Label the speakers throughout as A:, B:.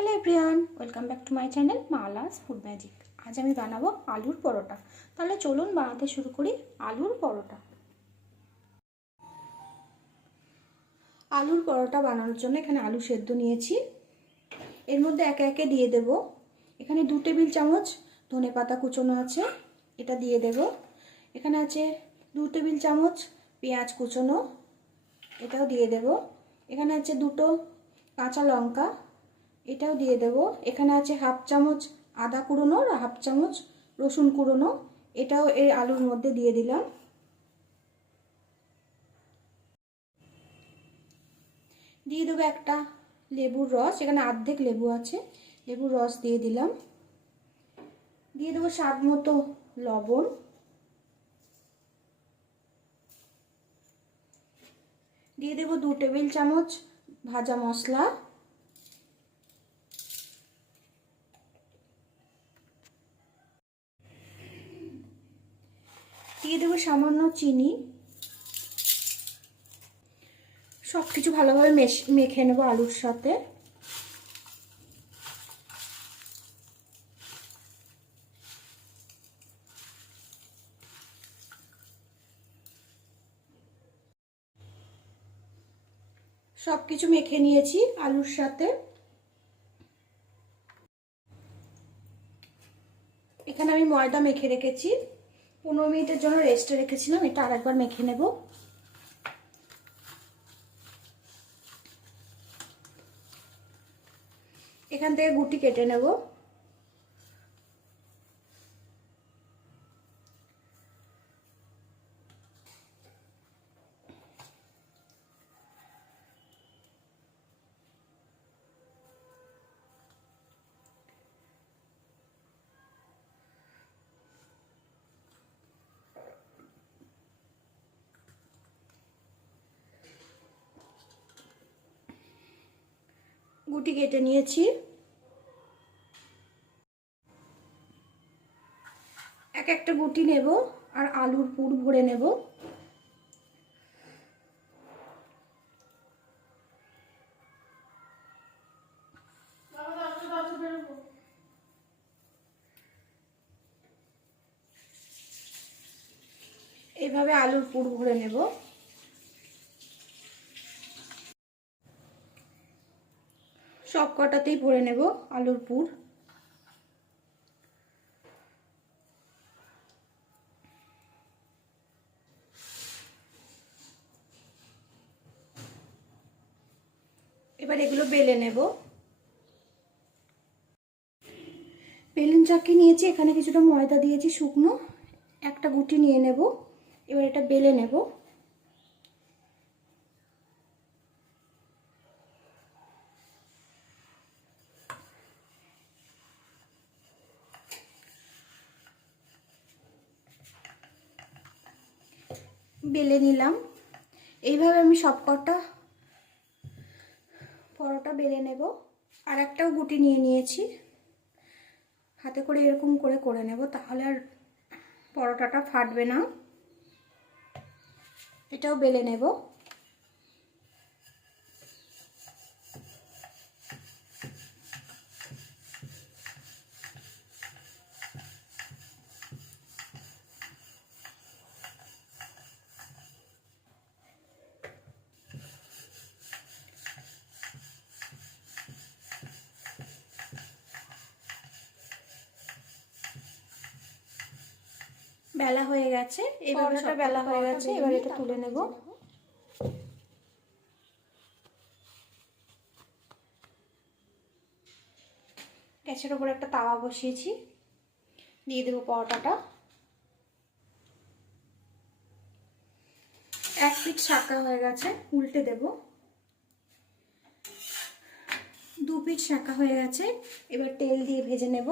A: Hello everyone welcome back to my channel Mala's Food Magic আজ আমি বানাবো আলুর পরোটা। তাহলে চলুন বানাতে শুরু করি আলুর পরোটা। আলুর পরোটা বানানোর জন্য এখানে আলু সেদ্ধ নিয়েছি। এর মধ্যে একে একে দিয়ে দেব। এখানে দু টেবিল চামচ ধনে পাতা কুচোনো আছে, এটা দিয়ে দেব। এখানে আছে দু টেবিল চামচ পেঁয়াজ কুচোনো, এটাও দিয়ে দেব। এখানে আছে দুটো কাঁচা লঙ্কা এটাও দিয়ে দেব। এখানে আছে হাফ চামচ আদা কুড়োনো আর হাফ চামচ রসুন কুড়োনো। এটাও এই আলুর মধ্যে দিয়ে দিলাম। দিয়ে দেবো একটা লেবুর রস। এখানে অর্ধেক লেবু আছে। লেবুর রস দিয়ে দিলাম। দিয়ে দেবো স্বাদ মতো লবণ। দিয়ে দেবো দু টেবিল চামচ ভাজা মশলা। দিয়ে দেবো সামান্য চিনি। সব কিছু ভালোভাবে মেখে নেব আলুর সাথে। সব কিছু মেখে নিয়েছি আলুর সাথে। এখানে আমি ময়দা মেখে রেখেছি। পনেরো মিনিটের জন্য রেস্টে রেখেছিলাম, এটা আর একবার মেখে নেব। এখান থেকে গুটি কেটে নেব। গুটি কেটে নিয়েছি। এক একটা গুটি নেব আর আলুর পুর ভরে নেব। এইভাবে আলুর পুর ভরে নেব। সব কটাতেই ভরে নেব আলুর পুর। এবার এগুলো বেলে নেব। বেলুন চাকি নিয়েছি, এখানে কিছুটা ময়দা দিয়েছি, শুকনো একটা গুটি নিয়ে নেব। এবার এটা বেলে নেব। বেলে নিলাম। এইভাবে আমি সব কটা পরোটা বেলে নেব। আর একটাও গুটি নিয়ে নিয়েছি। হাতে করে এরকম করে করে নেব, তাহলে আর পরোটাটা ফাটবে না। এটাও বেলে নেব। বেলা হয়ে গেছে এবার ওটা বেলা হয়ে গেছে এবার এটা তুলে নেব। গ্যাসের ওপর একটা তাওয়া বসিয়েছি দিয়ে দেবো পরোটাটা। এক পিঠ শাঁকা হয়ে গেছে উল্টে দেব। দু পিঠ শাঁকা হয়ে গেছে এবার তেল দিয়ে ভেজে নেব।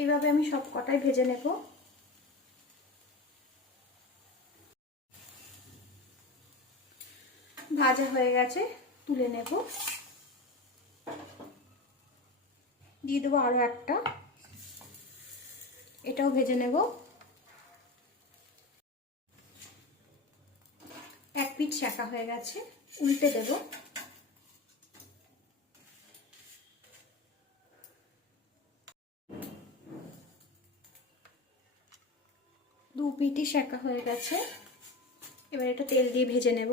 A: এইভাবে আমি সব কটাই ভেজে নেব। ভাজা হয়ে গেছে, তুলে নেব। দিয়ে দেবো আরও একটা। এটাও ভেজে নেব। এক পিঠ শাঁকা হয়ে গেছে, উল্টে দেব। পিঠই শাঁকা হয়ে গেছে। এবার এটা তেল দিয়ে ভেজে নেব।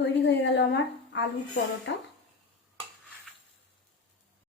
A: তৈরি হয়ে গেল আমার আলুর পরোটা।